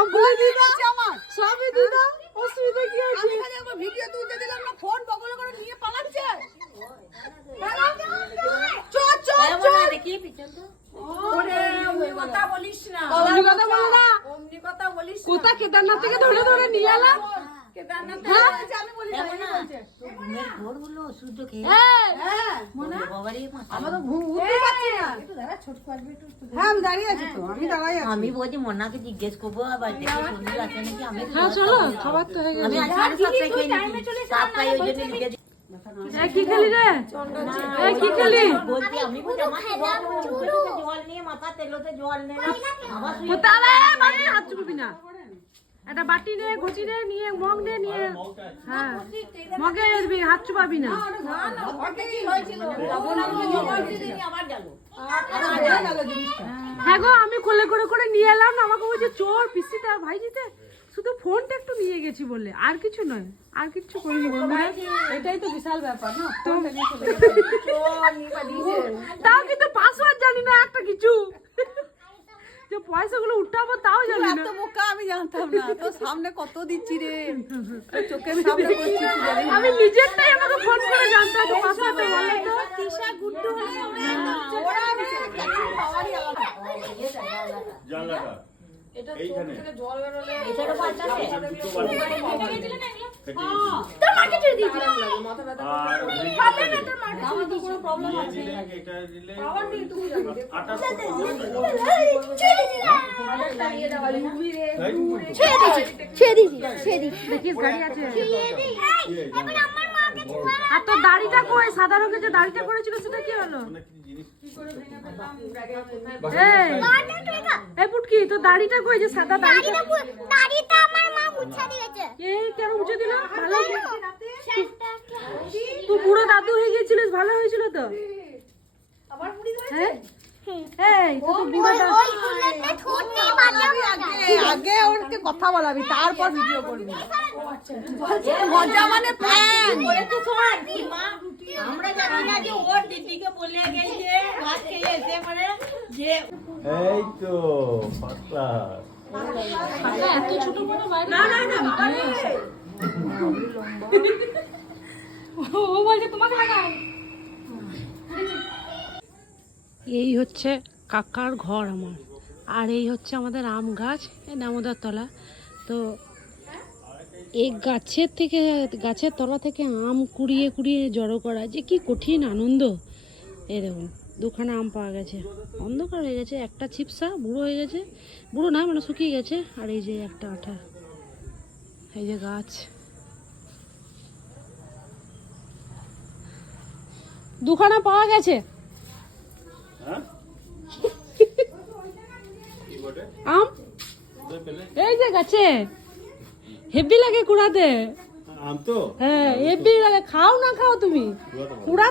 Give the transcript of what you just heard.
সবগুলো দিয়ে দিয়েছি আমার। সবই হ্যাঁ। দিয়ে দাও অসুবিধা কি আছে আমি খালি একবার ভিডিও তুলতে দিলাম না ফোন বগলে করে নিয়ে পালাচ্ছে। চল চল চল। দেখি পিছন তো? কোথা কেদারনাথ থেকে ধরে ধরে নিয়ে এলাম? আমাদের ঘুম উঠতে পারছি না। হ্যাঁ আমি দাঁড়িয়ে আছি তো আমি দাঁড়াই আছি। আমি মনাকে জিজ্ঞেস করব আবার দেখে আছে নাকি? আমি হ্যাঁ চলো খাবার তো হয়ে গেছে। আজ সাতটায় খেয়ে নিয়েছি সাতটায় ওই জন্য লিখে কি খেলি রে? কি খেলি? বলছি আমি বলছি আমার তো মুখে থেকে জল নিয়ে মাথা তেলোতে জল নিয়ে মানে হাত চুপবি না। একটা বাটি নে ঘটি নে নিয়ে মগ নে নিয়ে হ্যাঁ। মগে দিবি হাত চুপাবি না। হ্যাঁ গো আমি কোলে করে করে নিয়ে এলাম না আমাকে বলছে চোর পিসিটা ভাইজিতে শুধু ফোনটা একটু নিয়ে গেছি বলে। আর কিছু নয় আর কিছু করিনি বন্ধুরা এটাই তো বিশাল ব্যাপার না? তাও কিন্তু পাসওয়ার্ড জানি না একটা কিছু। পয়সাগুলো উঠাবো তাও জানি না। এত বোকা আমি জানতাম না। তো সামনে কত দিচ্ছি রে? চোখের সামনে না। আমি নিজেরটাই আমাকে ফোন করে জানতে হবে পাসওয়ার্ডটা বলো। তো ওরা আমি পাওয়ারই আলাদা জানলাটা। তো কোনো প্রবলেম ইয়ে দিলে এটা দিলে আটাশ দেখিস গাড়ি আছে। আর তোর দাড়িটা কই? সাদা রঙের যে দাড়িটা করেছিল সেটা কি হলো? এই পুটকি দাড়িটা কই যে সাদা দাড়িটা? দাড়িটা আমার মা মুছা দিয়েছে এই কেন মুছে দিল? ভালো তুই বুড়ো দাদু হয়ে গেছিলিস ভালো হয়েছিল তো। হ্যাঁ? এই তুই তো বুড়ো দাদু ওই ফুলেতে ঠোঁট দিয়ে বাজা আগে আগে ওরকে কথা বলাবি তারপর ভিডিও করবি। মজা মানে প্ল্যান আমরা জানি না যে ওর দিদিকে বলে গেছে ভাত খেয়ে এসে পরে যে এই তো পাতলা। এত ছোট বড় না না না ও বলছে তোমাকে লাগাও। এই হচ্ছে কাকার ঘর আমার। আর এই হচ্ছে আমাদের আম গাছ দামোদর তলা। তো এই গাছের থেকে, গাছের তলা থেকে আম কুড়িয়ে কুড়িয়ে জড়ো করা যে কি কঠিন আনন্দ। এই দেখুন, দুখানা আম পাওয়া গেছে। অন্ধকার হয়ে গেছে, একটা ছিপসা বুড়ো হয়ে গেছে। বুড়ো না মানে শুকিয়ে গেছে। আর এই যে একটা আঠা, এই যে গাছ। দুখানা পাওয়া গেছে। আম? এই যে গাছে। হেভি লাগে কুড়াতে। আম তো? হ্যাঁ হেভি লাগে। খাও না খাও তুমি? কুড়া